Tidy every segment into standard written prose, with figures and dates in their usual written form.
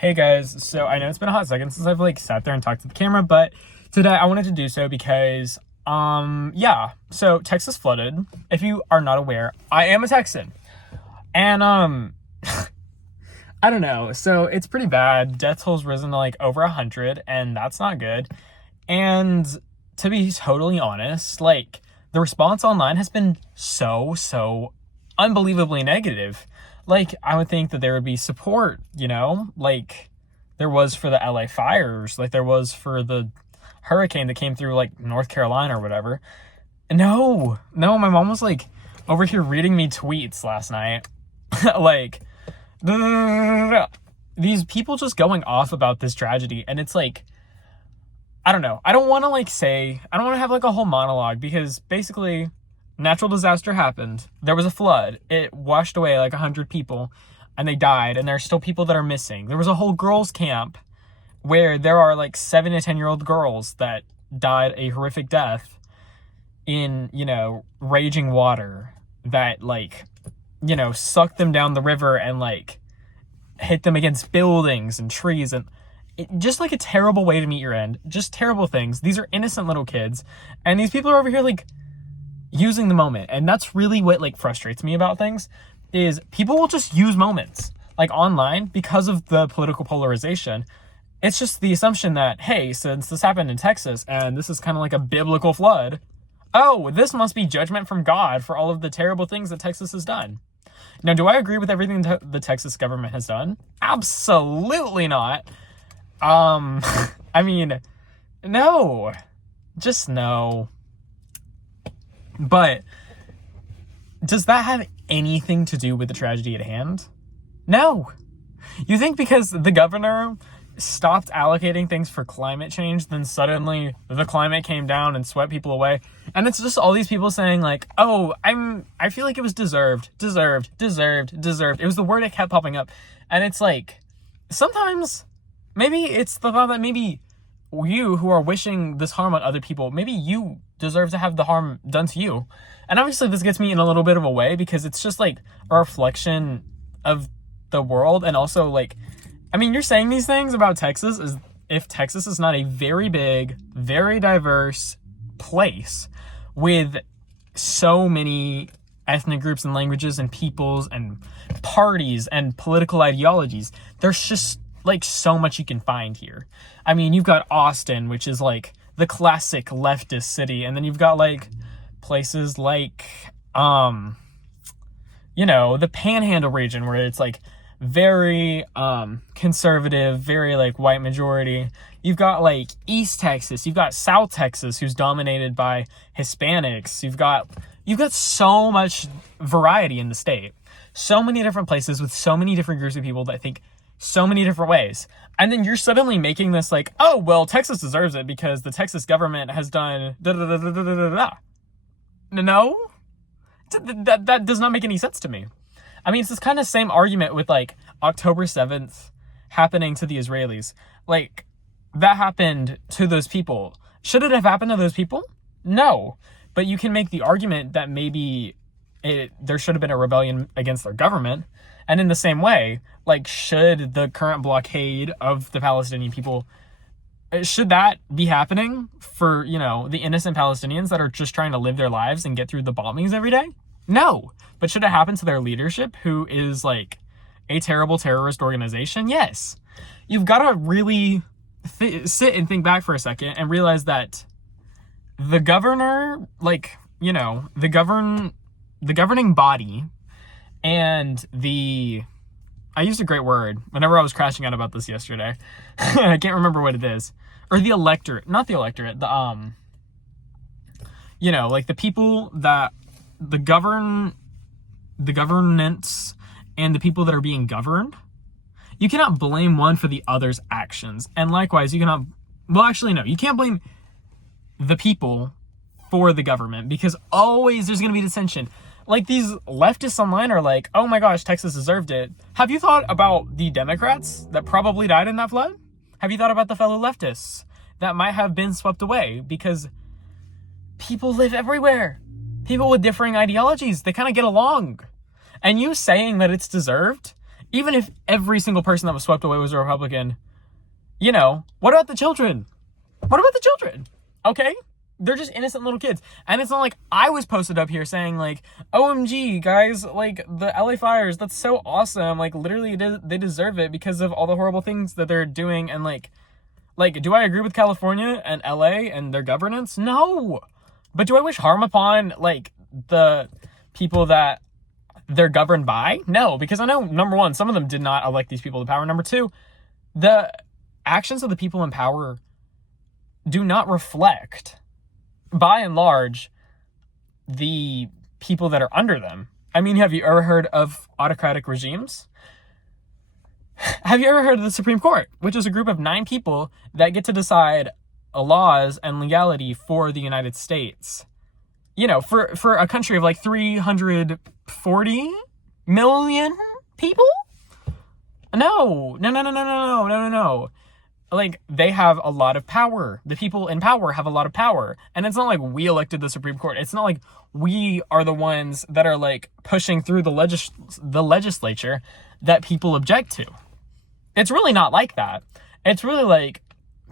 Hey guys, so I know it's been a hot second since I've sat there and talked to the camera, but today I wanted to do so because so Texas flooded. If you are not aware, I am a Texan. And I don't know. So it's pretty bad. Death toll's risen to over 100, and that's not good. And to be totally honest, the response online has been so unbelievably negative. I would think that there would be support, there was for the LA fires, there was for the hurricane that came through North Carolina or whatever. No, my mom was over here reading me tweets last night. These people just going off about this tragedy. And it's I don't know. I don't want to have a whole monologue because basically natural disaster happened. There was a flood. It washed away 100 people and they died. And there are still people that are missing. There was a whole girls' camp where there are 7 to 10-year-old girls that died a horrific death in, raging water that sucked them down the river and hit them against buildings and trees. And just a terrible way to meet your end. Just terrible things. These are innocent little kids. And these people are over here using the moment. And that's really what frustrates me about things is people will just use moments online because of the political polarization. It's just the assumption that, hey, since this happened in Texas and this is kind of like a biblical flood, oh, this must be judgment from God for all of the terrible things that Texas has done. Now, do I agree with everything the Texas government has done? Absolutely not. I mean, no, just no. But does that have anything to do with the tragedy at hand? No. You think because the governor stopped allocating things for climate change, then suddenly the climate came down and swept people away? And it's just all these people saying oh, I feel like it was deserved. It was the word that kept popping up. And it's sometimes maybe it's the thought that maybe you who are wishing this harm on other people, maybe you deserve to have the harm done to you. And obviously this gets me in a little bit of a way because it's just a reflection of the world. And also you're saying these things about Texas as if Texas is not a very big, very diverse place with so many ethnic groups and languages and peoples and parties and political ideologies. There's just so much you can find here. I mean, you've got Austin, which is the classic leftist city, and then you've got places the Panhandle region where it's very conservative, very white majority. You've got East Texas, you've got South Texas, who's dominated by Hispanics. You've got so much variety in the state, so many different places with so many different groups of people that think so many different ways. And then you're suddenly making this oh, well, Texas deserves it because the Texas government has done da-da-da-da-da-da-da. No, that does not make any sense to me. I mean, it's this kind of same argument with October 7th happening to the Israelis. That happened to those people. Should it have happened to those people? No. But you can make the argument that maybe there should have been a rebellion against their government. And in the same way, should the current blockade of the Palestinian people, should that be happening for, the innocent Palestinians that are just trying to live their lives and get through the bombings every day? No. But should it happen to their leadership, who is a terrible terrorist organization? Yes. You've got to really sit and think back for a second and realize that the governor, the governing body and I used a great word whenever I was crashing out about this yesterday. I can't remember what it is. Or the electorate, not the electorate, the people that the governance and the people that are being governed, you cannot blame one for the other's actions. And likewise, you cannot, well, actually, no, you can't blame the people for the government because always there's going to be dissension. These leftists online are oh my gosh, Texas deserved it. Have you thought about the Democrats that probably died in that flood? Have you thought about the fellow leftists that might have been swept away? Because people live everywhere. People with differing ideologies, they kind of get along. And you saying that it's deserved Even if every single person that was swept away was a Republican, you know, what about the children? What about the children? Okay? They're just innocent little kids. And it's not like I was posted up here saying, like, OMG, guys, like, the LA fires, that's so awesome. Like, literally, they deserve it because of all the horrible things that they're doing. And, like, do I agree with California and LA and their governance? No. But do I wish harm upon, like, the people that they're governed by? No, because I know, number one, some of them did not elect these people to power. Number two, the actions of the people in power do not reflect, by and large, the people that are under them. I mean, have you ever heard of autocratic regimes? Have you ever heard of the Supreme Court, which is a group of 9 people that get to decide laws and legality for the United States? You know, for a country of like 340 million people? No. Like, they have a lot of power. The people in power have a lot of power. And it's not like we elected the Supreme Court. It's not like we are the ones that are, like, pushing through the legislature that people object to. It's really not like that. It's really like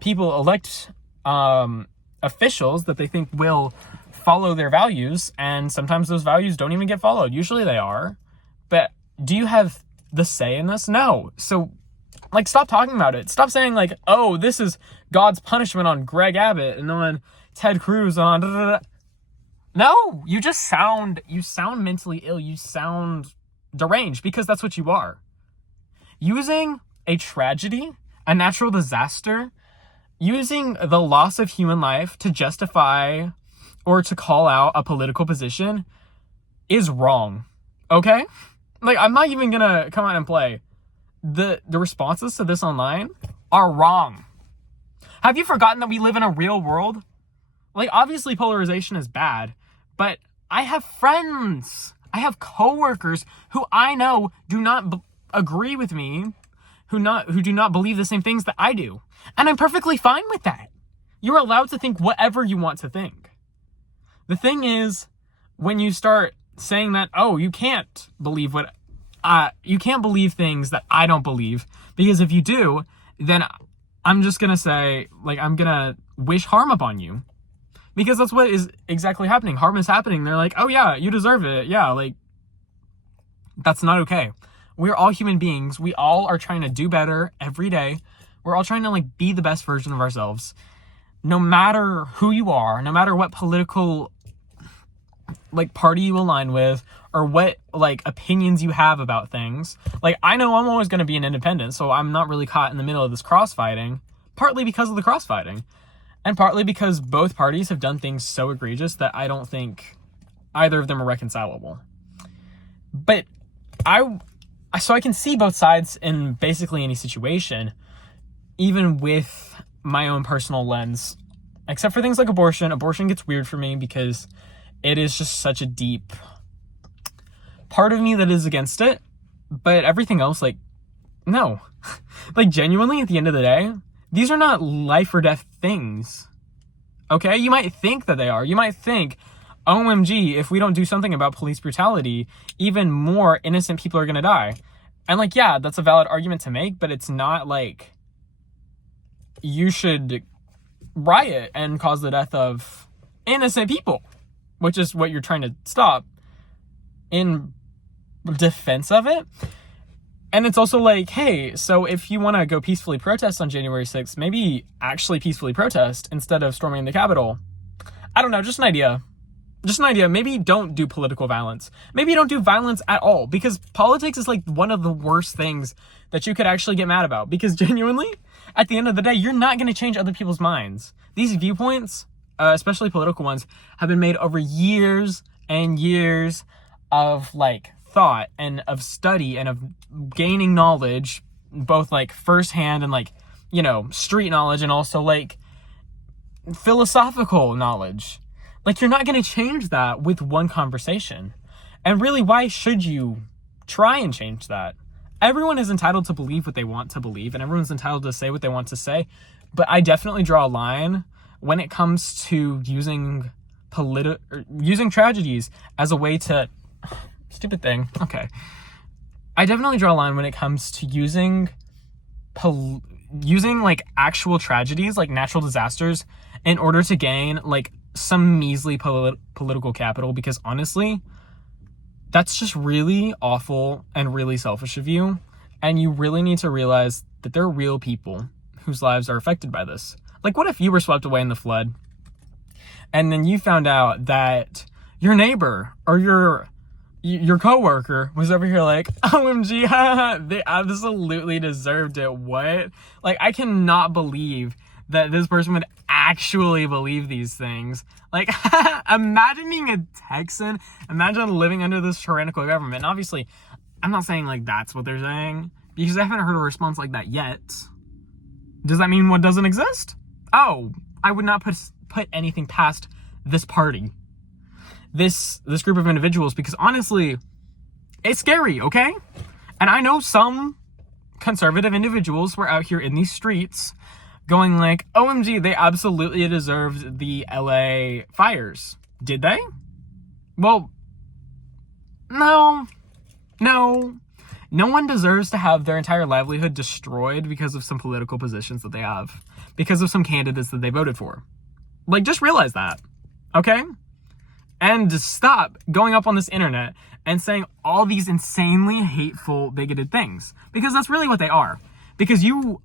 people elect officials that they think will follow their values, and sometimes those values don't even get followed. Usually they are. But do you have the say in this? No. So, like, stop talking about it. Stop saying, like, oh, this is God's punishment on Greg Abbott and on Ted Cruz on da, da, da. No, you sound mentally ill. You sound deranged, because that's what you are. Using a tragedy, a natural disaster, using the loss of human life to justify or to call out a political position is wrong. Okay? Like, I'm not even gonna come out and play. The responses to this online are wrong. Have you forgotten that we live in a real world? Like, obviously polarization is bad, but I have friends, I have coworkers who I know do not agree with me, who do not believe the same things that I do. And I'm perfectly fine with that. You're allowed to think whatever you want to think. The thing is, when you start saying that, oh, you can't believe things that I don't believe, because if you do, then I'm just gonna say, like, I'm gonna wish harm upon you, because that's what is exactly happening. Harm is happening. They're like, oh yeah, you deserve it. Yeah, like, that's not okay. We're all human beings. We all are trying to do better every day. We're all trying to, like, be the best version of ourselves. No matter who you are, no matter what political, like, party you align with, or what, like, opinions you have about things. Like, I know I'm always going to be an independent, so I'm not really caught in the middle of this crossfighting, partly because of the crossfighting, and partly because both parties have done things so egregious that I don't think either of them are reconcilable. But so I can see both sides in basically any situation, even with my own personal lens, except for things like abortion. Abortion gets weird for me because it is just such a deep part of me that is against it. But everything else, like, no. Like, genuinely, at the end of the day, these are not life or death things. Okay? You might think that they are. You might think, OMG, if we don't do something about police brutality, even more innocent people are going to die. And, like, yeah, that's a valid argument to make, but it's not like you should riot and cause the death of innocent people, which is what you're trying to stop in defense of it. And it's also like, hey, so if you want to go peacefully protest on January 6th, maybe actually peacefully protest instead of storming the Capitol. I don't know, just an idea. Just an idea. Maybe don't do political violence. Maybe don't do violence at all, because politics is, like, one of the worst things that you could actually get mad about, because genuinely, at the end of the day, you're not going to change other people's minds. These viewpoints, especially political ones, have been made over years and years of, like, thought and of study and of gaining knowledge, both, like, firsthand and, like, you know, street knowledge, and also, like, philosophical knowledge. Like, you're not going to change that with one conversation. And really, why should you try and change that? Everyone is entitled to believe what they want to believe, and everyone's entitled to say what they want to say. But I definitely draw a line when it comes to using tragedies as a way to... Stupid thing. Okay. I definitely draw a line when it comes to using like actual tragedies, like natural disasters, in order to gain like some measly political capital, because honestly, that's just really awful and really selfish of you. And you really need to realize that there are real people whose lives are affected by this. Like, what if you were swept away in the flood and then you found out that your neighbor or your coworker was over here like, OMG, they absolutely deserved it. What? Like, I cannot believe that this person would actually believe these things. Like, imagine being a Texan. Imagine living under this tyrannical government. And obviously, I'm not saying like that's what they're saying, because I haven't heard a response like that yet. Does that mean one doesn't exist? Oh, I would not put anything past this party, this group of individuals, because honestly, it's scary, okay? And I know some conservative individuals were out here in these streets going like, OMG, they absolutely deserved the LA fires. Did they? Well, no. No one deserves to have their entire livelihood destroyed because of some political positions that they have, because of some candidates that they voted for. Like, just realize that, okay? And just stop going up on this internet and saying all these insanely hateful, bigoted things, because that's really what they are. Because you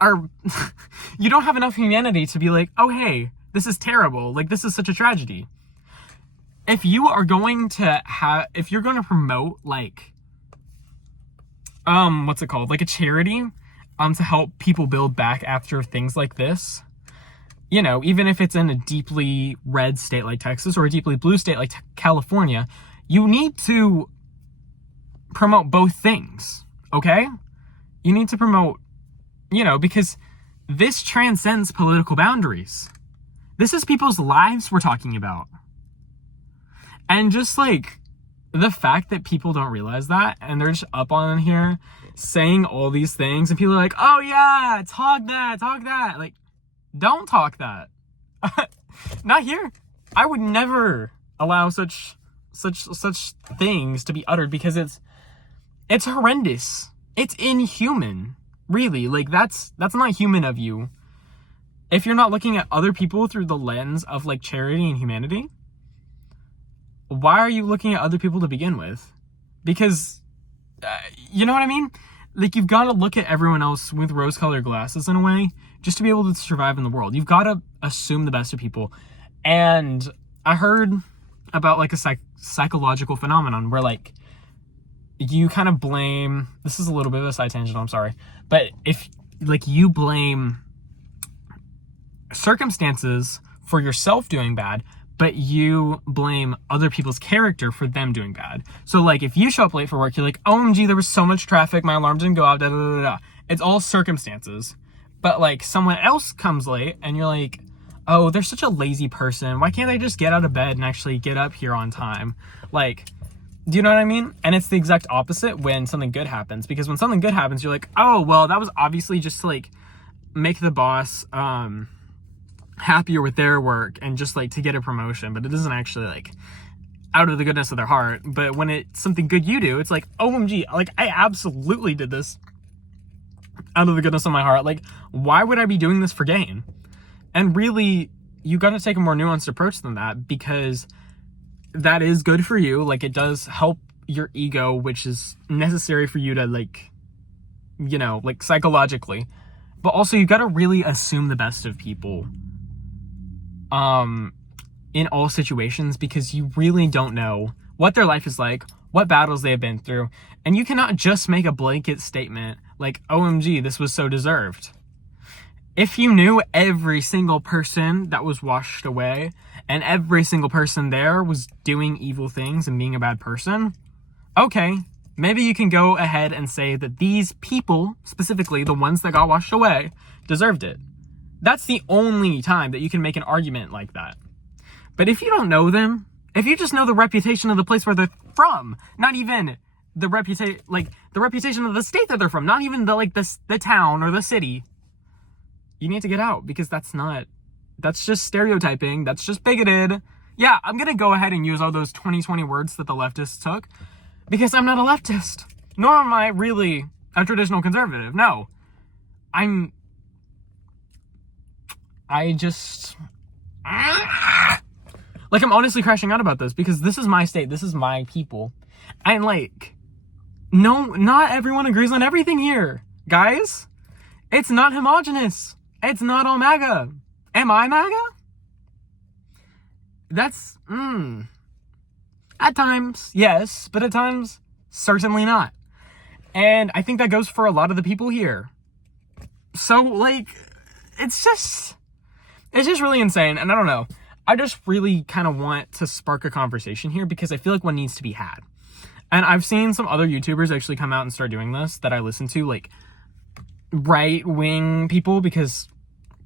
don't have enough humanity to be like, oh, hey, this is terrible. Like, this is such a tragedy. If you're going to promote like, what's it called? Like a charity, to help people build back after things like this, you know, even if it's in a deeply red state like Texas or a deeply blue state like California, you need to promote both things, okay? You need to promote, you know, because this transcends political boundaries. This is people's lives we're talking about. And just like the fact that people don't realize that, and they're just up on here saying all these things, and people are like, oh yeah, talk that. Like, don't talk that. Not here. I would never allow such things to be uttered, because it's horrendous. It's inhuman. Really. Like, that's not human of you. If you're not looking at other people through the lens of like charity and humanity, why are you looking at other people to begin with? Because, you know what I mean? Like, you've got to look at everyone else with rose-colored glasses in a way, just to be able to survive in the world. You've got to assume the best of people. And I heard about like a psychological phenomenon where like you kind of blame, this is a little bit of a side tangent, I'm sorry, but if like you blame circumstances for yourself doing bad, but you blame other people's character for them doing bad. So like if you show up late for work, you're like, OMG, there was so much traffic, my alarm didn't go off, da da da da. It's all circumstances. But like someone else comes late and you're like, oh, they're such a lazy person. Why can't they just get out of bed and actually get up here on time? Like, do you know what I mean? And it's the exact opposite when something good happens, because when something good happens, you're like, oh, well, that was obviously just to like make the boss, happier with their work and just like to get a promotion, but it isn't actually like out of the goodness of their heart. But when it's something good you do, it's like, OMG, like I absolutely did this out of the goodness of my heart. Like, why would I be doing this for gain? And really, you got to take a more nuanced approach than that, because that is good for you. Like, it does help your ego, which is necessary for you to like, you know, like psychologically, but also you got to really assume the best of people in all situations, because you really don't know what their life is like, what battles they have been through, and you cannot just make a blanket statement like, OMG, this was so deserved. If you knew every single person that was washed away and every single person there was doing evil things and being a bad person, okay, maybe you can go ahead and say that these people, specifically the ones that got washed away, deserved it. That's the only time that you can make an argument like that. But if you don't know them, if you just know the reputation of the place where they're from, not even the reputation of the state that they're from, not even the town or the city, you need to get out, because that's just stereotyping. That's just bigoted. Yeah, I'm going to go ahead and use all those 2020 words that the leftists took, because I'm not a leftist. Nor am I really a traditional conservative. No. I just... Like, I'm honestly crashing out about this because this is my state. This is my people. And, like, no, not everyone agrees on everything here. Guys, it's not homogenous. It's not all MAGA. Am I MAGA? That's, At times, yes, but at times, certainly not. And I think that goes for a lot of the people here. So, like, it's just really insane. And I don't know. I just really kind of want to spark a conversation here because I feel like one needs to be had. And I've seen some other YouTubers actually come out and start doing this that I listen to, like, right-wing people, because,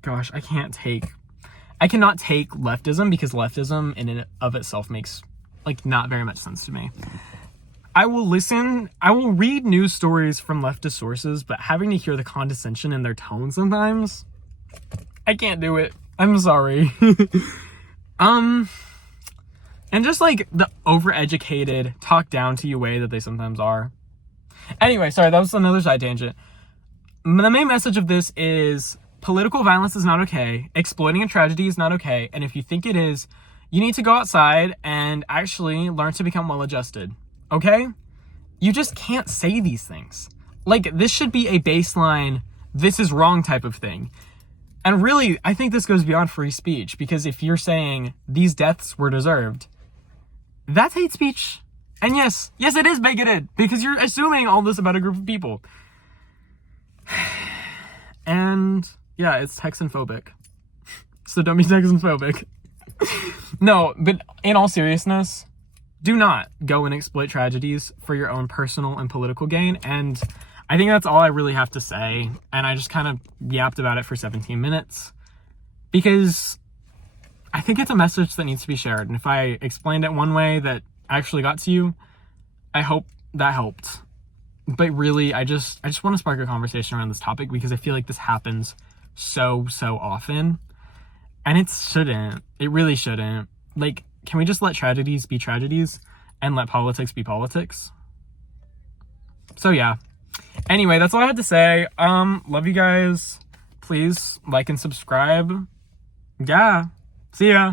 gosh, I cannot take leftism, because leftism in and of itself makes, like, not very much sense to me. I will read news stories from leftist sources, but having to hear the condescension in their tone sometimes, I can't do it. I'm sorry. And just, like, the overeducated, talk down to you way that they sometimes are. Anyway, sorry, that was another side tangent. The main message of this is political violence is not okay. Exploiting a tragedy is not okay. And if you think it is, you need to go outside and actually learn to become well-adjusted. Okay? You just can't say these things. Like, this should be a baseline, this is wrong type of thing. And really, I think this goes beyond free speech, because if you're saying these deaths were deserved, that's hate speech. And yes, it is bigoted, because you're assuming all this about a group of people. And yeah, it's Texan-phobic. So don't be Texan-phobic. No, but in all seriousness, do not go and exploit tragedies for your own personal and political gain. And I think that's all I really have to say. And I just kind of yapped about it for 17 minutes because I think it's a message that needs to be shared. And if I explained it one way that actually got to you, I hope that helped. But really, I just want to spark a conversation around this topic because I feel like this happens so often. And it shouldn't. It really shouldn't. Like, can we just let tragedies be tragedies and let politics be politics? So yeah. Anyway, that's all I had to say. Love you guys. Please like and subscribe. Yeah. See ya.